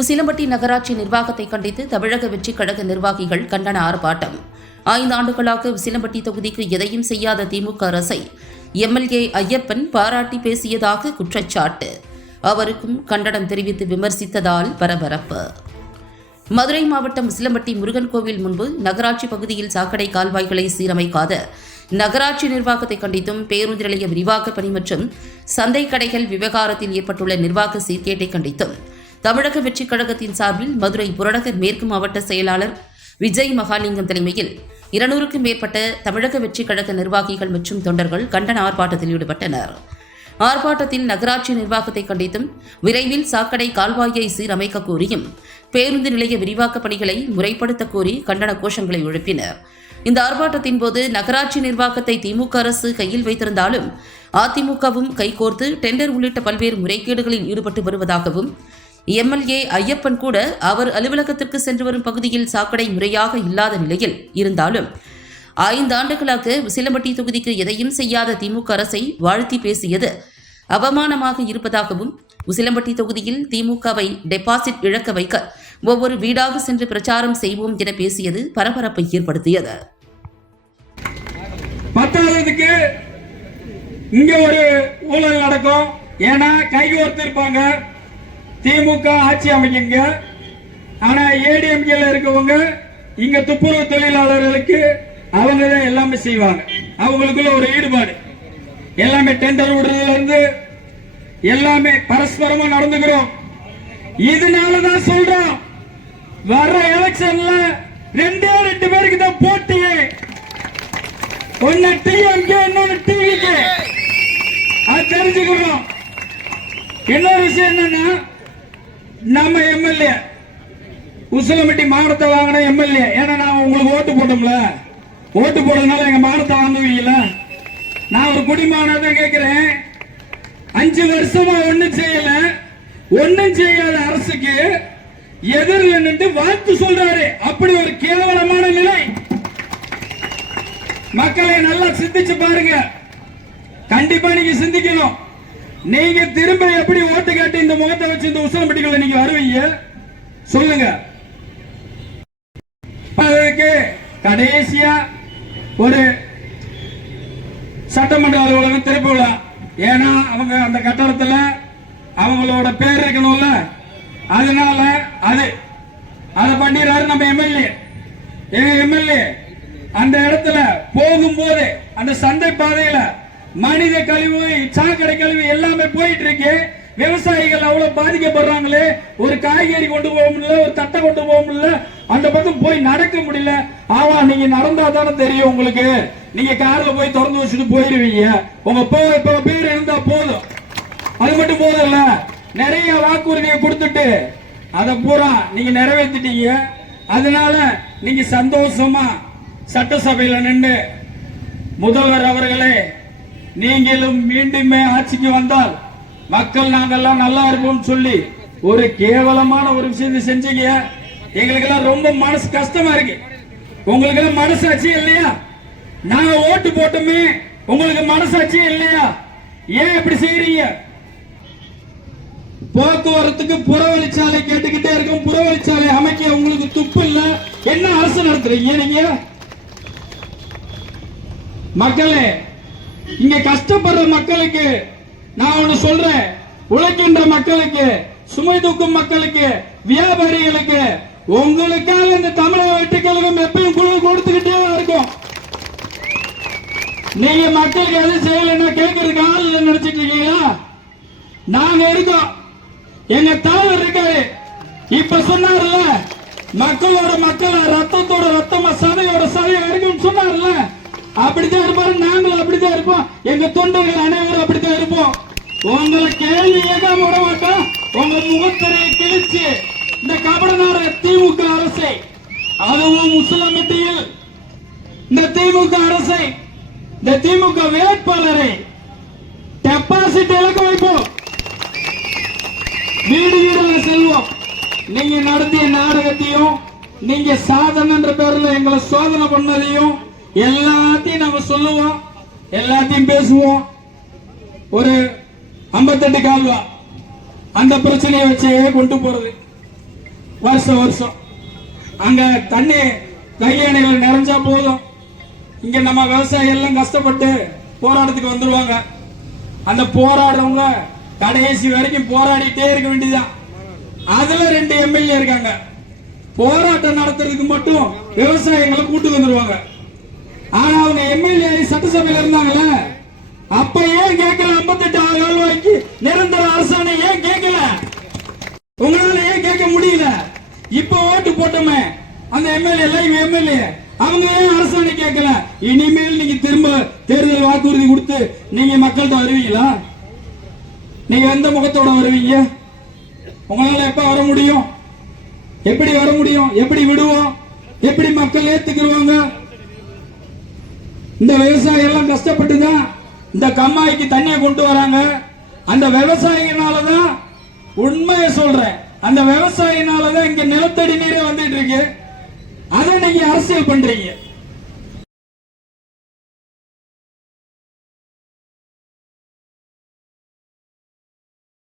உசிலம்பட்டி நகராட்சி நிர்வாகத்தை கண்டித்து தமிழக வெற்றிக் கழக நிர்வாகிகள் கண்டன ஆர்ப்பாட்டம். 5 ஆண்டுகளாக உசிலம்பட்டி தொகுதிக்கு எதையும் செய்யாத திமுக அரசை எம்எல்ஏ ஐயப்பன் பாராட்டி பேசியதாக குற்றச்சாட்டு. அவருக்கும் கண்டனம் தெரிவித்து விமர்சித்ததால் பரபரப்பு. மதுரை மாவட்டம் உசிலம்பட்டி முருகன் கோவில் முன்பு நகராட்சி பகுதியில் சாக்கடை கால்வாய்களை சீரமைக்காத நகராட்சி நிர்வாகத்தை கண்டித்தும் பேருந்து நிலைய விரிவாக்க பணி மற்றும் சந்தை கடைகள் விவகாரத்தில் ஏற்பட்டுள்ள நிர்வாக சீர்கேட்டை கண்டித்தும் தமிழக வெற்றிக் கழகத்தின் சார்பில் மதுரை புறநகர் மேற்கு மாவட்ட செயலாளர் விஜய் மகாலிங்கம் தலைமையில் 200க்கும் மேற்பட்ட தமிழக வெற்றிக் கழக நிர்வாகிகள் மற்றும் தொண்டர்கள் கண்டன ஆர்ப்பாட்டத்தில் ஈடுபட்டனர். ஆர்ப்பாட்டத்தில் நகராட்சி நிர்வாகத்தை கண்டித்தும் விரைவில் சாக்கடை கால்வாயை சீரமைக்க கோரியும் பேருந்து நிலைய விரிவாக்க பணிகளை முறைப்படுத்த கோரி கண்டன கோஷங்களை எழுப்பினர். இந்த ஆர்ப்பாட்டத்தின் போது நகராட்சி நிர்வாகத்தை திமுக அரசு கையில் வைத்திருந்தாலும் அதிமுகவும் கைகோர்த்து டெண்டர் உள்ளிட்ட பல்வேறு முறைகேடுகளில் ஈடுபட்டு வருவதாகவும், எம்எல்ஏ ஐயப்பன் கூட அவர் அலுவலகத்திற்கு சென்று வரும் பகுதியில் சாக்கடை முறையாக இல்லாத நிலையில் இருந்தாலும் 5 ஆண்டுகளாக உசிலம்பட்டி தொகுதிக்கு எதையும் செய்யாத திமுக அரசை வாழ்த்தி பேசியது அவமானமாக இருப்பதாகவும், உசிலம்பட்டி தொகுதியில் திமுகவை டெபாசிட் இழக்க வைக்க ஒவ்வொரு வீடாக சென்று பிரச்சாரம் செய்வோம் என பேசியது பரபரப்பை ஏற்படுத்தியது. பத்தாவதுக்கு இங்க ஒரு ஊழல் நடக்கும். ஏன்னா கைகோர்த்து இருப்பாங்க, திமுக ஆட்சி அமைக்குங்க. ஆனா ஏடிஎம்கேல இருக்கவங்க இங்க துப்புரவு தொழிலாளர்களுக்கு அவங்க தான் எல்லாமே செய்வாங்க. அவங்களுக்குள்ள ஒரு ஈடுபாடு, எல்லாமே டெண்டர் விடுறதுல இருந்து எல்லாமே பரஸ்பரமா நடந்துக்கிறோம். இதனாலதான் சொல்றோம், வர்ற எலெக்ஷன்ல 2 பேருக்கு தான் போட்டியே. ஒன்னு டிஎம்கே, இன்னொன்னு டிவிகே. அது தெரிஞ்சுக்கணும். இன்னொரு விஷயம் என்னன்னா, நம்ம எம்எல்ஏ உசிலம்பட்டி மாவட்டத்தை வாங்கின எம்எல்ஏ, ஏன்னா நான் உங்களுக்கு ஓட்டு போட்டோம்ல, ஓட்டு போடுறதுனால எங்க மாவட்டத்தை வாங்குவீங்களா? நான் ஒரு குடிமகனாக கேட்கிறேன். 5 வருஷமா ஒண்ணும் செய்யல, ஒண்ணும் செய்யாத அரசுக்கு எதிரில் நின்று வாழ்த்து சொல்றாரு. அப்படி ஒரு கேவலமான நிலை. மக்களை நல்லா சிந்திச்சு பாருங்க. கண்டிப்பா நீங்க சிந்திக்கணும். நீங்க திரும்ப எப்படி ஓட்டு கேட்டு இந்த முகத்தை வச்சு இந்த உசிலம்பட்டிக்குள்ள நீங்க வருவீங்க சொல்லுங்க. கடைசியா ஒரு சட்டமன்ற அலுவலகம் திறப்பு விழா. ஏன்னா அவங்க அந்த கட்டடத்துல அவங்களோட பேர் இருக்கணும்ல, அதனால அதை பண்ணிடுறாரு நம்ம எம்எல்ஏ. எம்எல்ஏ அந்த இடத்துல போகும்போது அந்த சந்தை பாதையில மனித கழிவு, சாக்கடை கழிவு எல்லாமே போயிட்டு இருக்கு. விவசாயிகள் அவ்வளவு பாதிக்கப்படுறாங்களே. ஒரு காய்கறி கொண்டு போக முடியல, ஒரு தட்டை கொண்டு போக முடியல, அந்த பக்கம் போய் நடக்க முடியல. ஆமா, நீங்க நடந்தா தானே தெரியும் உங்களுக்கு. நீங்க கார்ல போய் திறந்து வச்சுட்டு போயிருவீங்க. உங்க பேர் இருந்தா போதும். அது மட்டும் போதும் இல்ல, நிறைய வாக்குறுதியை கொடுத்துட்டு அதை பூரா நீங்க நிறைவேற்றிட்டீங்க. அதனால நீங்க சந்தோஷமா சட்டசபையில நின்று, முதல்வர் அவர்களே, நீங்களும் மீண்டுமே ஆட்சிக்கு வந்தால் மக்கள் நாங்கெல்லாம் நல்லா இருப்போம் சொல்லி ஒரு கேவலமான ஒரு விஷயத்தை செஞ்சீங்க. எங்களுக்கு எல்லாம் ரொம்ப மனசு கஷ்டமா இருக்கு. உங்களுக்கு எல்லாம் மனசாட்சி இல்லையா? நாங்க ஓட்டு போட்டோமே, உங்களுக்கு மனசாட்சி இல்லையா? ஏன் இப்படி செய்யறீங்க? போக்குவரத்துக்கு புறவழிச்சாலை கேட்டுக்கிட்டே இருக்கும். புறவழிச்சாலை அமைக்க உங்களுக்கு துப்பு இல்ல. என்ன அரசு நடத்துறீங்க நீங்க? மக்களே, இங்க கஷ்டப்படுற மக்களுக்கு நான் ஒண்ணு சொல்றேன். உழைக்கின்ற மக்களுக்கு, சுமை தூக்கும் மக்களுக்கு, வியாபாரிகளுக்கு, உங்களுக்காக இந்த தமிழக வெற்றிக் கழகம் எப்பயும் குழு கொடுத்துக்கிட்டே இருக்கும். நீங்க மக்களுக்கு எது செய்யலன்னா கேட்கறதுக்கு ஆள் நினைச்சிட்டு இருக்கீங்களா? நாங்க இருக்கோம். எங்க தலைவர் இருக்காரு. இப்ப சொன்னார்ல, மக்களோட மக்கள், ரத்தத்தோட ரத்தமா, சதையோட சதை வரைக்கும் சொன்னார்ல, அப்படித்தான் இருப்பாரு. நாங்களும் அப்படித்தான் இருப்போம். எங்க தொண்டர்கள் அனைவரும் அப்படித்தான் இருப்போம். உங்களை கேள்வி கேட்காம விட மாட்டோம். உங்க முகத்திரையை கிழிச்சு இந்த கபடனார திமுக அரசை, அதுவும் உசிலம்பட்டியில் இந்த திமுக அரசை, இந்த திமுக வேட்பாளரை டெபாசிட் இழக்க வைப்போம். வீடு வீடாக செல்வோம். நீங்க நடத்திய நாடகத்தையும், நீங்க சாதனை என்ற பேர்ல எங்களை சோதனை பண்ணதையும் எல்லாத்தையும் நம்ம சொல்லுவோம், எல்லாத்தையும் பேசுவோம். ஒரு 58 கால்வா அந்த பிரச்சனையை வச்சே கொண்டு போறது. வருஷம் அங்க தண்ணி கையணைகள் நிறைஞ்சா போதும். இங்க நம்ம விவசாயிகள் எல்லாம் கஷ்டப்பட்டு போராட்டத்துக்கு வந்துருவாங்க. அந்த போராடுறவங்க கடைசி வரைக்கும் போராடிட்டே இருக்க வேண்டியதுதான். அதுல 2 எம்எல்ஏ இருக்காங்க. போராட்டம் நடத்துறதுக்கு மட்டும் விவசாயிகளை கூட்டு வந்துருவாங்க. ஆனா அவங்க எம்எல்ஏ சட்டசபையில இருந்தாங்கல்ல, அப்ப ஏன் கேட்கல? 58,000 ரூபாய்க்கு நிரந்தர அரசாணை ஏன் கேட்கல? உங்களால ஏன் கேட்க முடியல? இப்ப ஓட்டு போட்டோமே அந்த எம்எல்ஏ அவங்க ஏன் அரசாணை கேட்கல? இனிமேல் நீங்க திரும்ப தேர்தல் வாக்குறுதி கொடுத்து நீங்க மக்கள்கிட்ட வருவீங்களா? நீங்க எந்த முகத்தோட வருவீங்க? உங்களால எப்ப வர முடியும்? எப்படி வர முடியும்? எப்படி விடுவோம்? எப்படி மக்கள் ஏத்துக்குவாங்க? இந்த விவசாயிகள் எல்லாம் கஷ்டப்பட்டுதான் இந்த கம்மாய்க்கு தண்ணியை கொண்டு வராங்க. அந்த விவசாயினாலதான், உண்மையை சொல்றேன், அந்த விவசாயினாலதான் இங்க நிலத்தடி நீரே வந்துட்டு இருக்கு. அதை நீங்க அரசியல் பண்றீங்க.